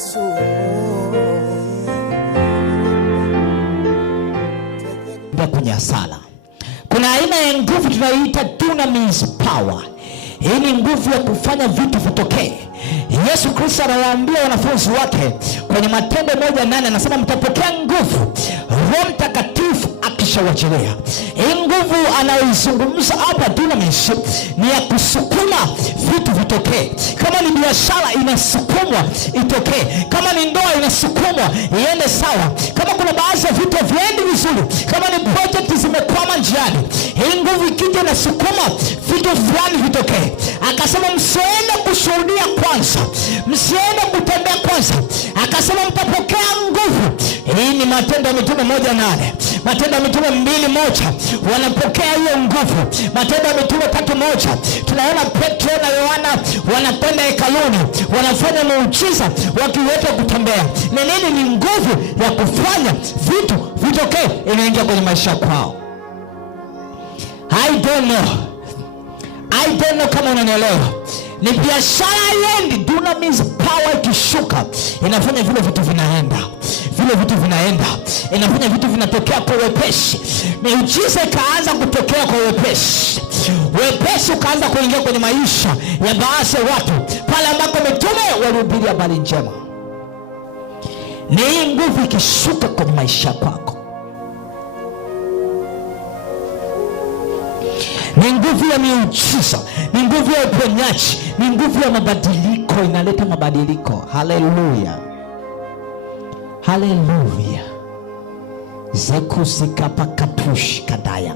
Yesu. Kwenye sala kuna aina ya nguvu tunayoita dunamis power. Hii ni nguvu ya kufanya vitu vitokee. Yesu Kristo anawaambia wanafunzi wake kwenye Matendo 1:8, anasema mtapokea nguvu Roho Mtakatifu akishawajilia. Hii nguvu anayoizungumza hapa dunamis ni ya kusukuma vitu vitokee. Kama ni biashara inasukumwa itokee, kama ni ndoa inasukumwa iende sawa, kama kuna baadhi ya vitu viendi vizuri, kama ni project zimekwama njiani, hii nguvu ikija inasukuma vitu fulani vitokee. Akasema msiende kushuhudia kwanza, msiende kutembea kwanza, akasema mtapokea nguvu. Hii ni Matendo ya Mitume 1:8. Matendo ya Mitume 2:1 wanapokea hiyo nguvu. Matendo ya Mitume 3:1 tunaona Petro na Yohana wanakwenda hekaluni, wanafanya muujiza wakiweza kutembea. Ni nini? Ni nguvu ya kufanya vitu vitokee inaingia kwenye maisha kwao. I don't know kama unanielewa. Ni biashara yendi, dunamis power ikishuka inafanya vile vitu vinaenda. Inafanya vitu vinatokea kwa wepesi. Miujiza ikaanza kutokea kwa wepesi. Wepesi ukaanza kuingia kwenye maisha ya baadhi ya watu pale ambako mitume walihubiri habari njema. Ni hii nguvu ikishuka kwenye maisha kwako. Ni nguvu ya miujiza, ni nguvu ya uponyaji, ni nguvu ya mabadiliko, inaleta mabadiliko. Haleluya. Haleluya. Zekusikapakatush kadaya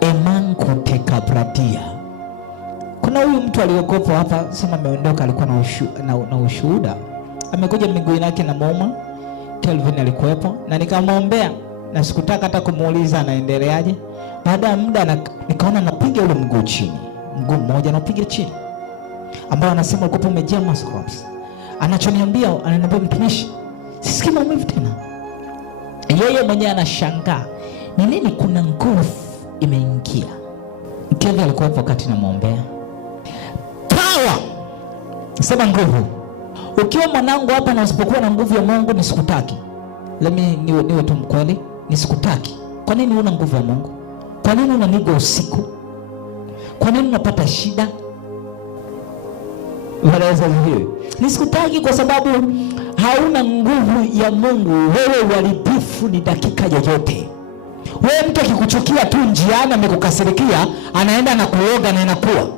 emankotekabраdia. Kuna huyu mtu aliokopa hapa, sema ameondoka, alikuwa na ushuhuda. Amekuja miguu yake na moma Kelvin alikuwepo, na nikamwombea na sikutaka hata kumuuliza anaendeleaje. Baada ya muda nikaona napiga ule mguu chini, mguu mmoja napiga chini, ambao anasema ulikuwa umejaa muscles. Anachoniambia, ananiambia mtumishi, sisikii maumivu tena. Yeye mwenyewe anashangaa ni nini, kuna nguvu imeingia. Mkeve alikuwa hapo wakati namwombea. Power, sema nguvu. Ukiwa mwanangu hapa na usipokuwa na nguvu ya Mungu nisikutaki. Niwe tu mkweli, nisikutaki. Kwa nini una nguvu ya Mungu? Kwa nini unaniga usiku? Kwa nini unapata shida? Wanaweza hiyo. Nisikutaki kwa sababu hauna nguvu ya Mungu. Wewe walipifu ni dakika yoyote. Wewe mtu akikuchukia tu njiani, amekukasirikia, anaenda na kuoga na inakuwa.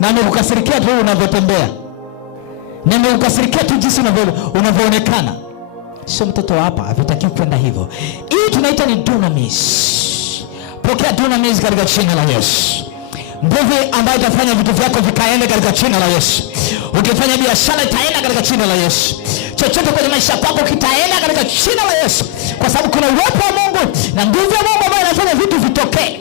Na amekukasirikia tu unavyotembea. Na amekukasirikia tu jinsi unavyoonekana. Sio mtoto hapa, havitaki kwenda hivyo. Hii tunaita ni dunamis. Pokea dunamis katika jina la Yesu. Nguvu ambayo itafanya vitu vyako vikaenda katika jina la Yesu. Ukifanya biashara itaenda katika jina la Yesu. Chochote kwenye maisha yako kitaenda katika jina la Yesu. Kwa sababu kuna uwepo wa Mungu na nguvu ya Mungu ambayo inafanya vitu vitokee.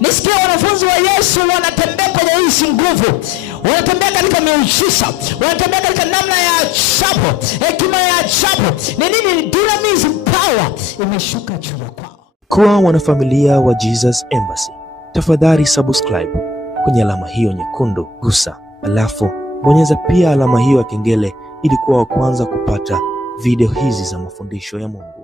Nisikia wanafunzi wa Yesu wanatembea kwenye hizi nguvu. Wanatembea katika miujiza, wanatembea katika namna ya ajabu, hekima ya ajabu. Ni nini? Dunamis power imeshuka juu kwao. Kwa wanafamilia wa Jesus Embassy, tafadhali subscribe kwenye alama hiyo nyekundu, gusa, alafu bonyeza pia alama hiyo ya kengele ili kuwa wa kwanza kupata video hizi za mafundisho ya Mungu.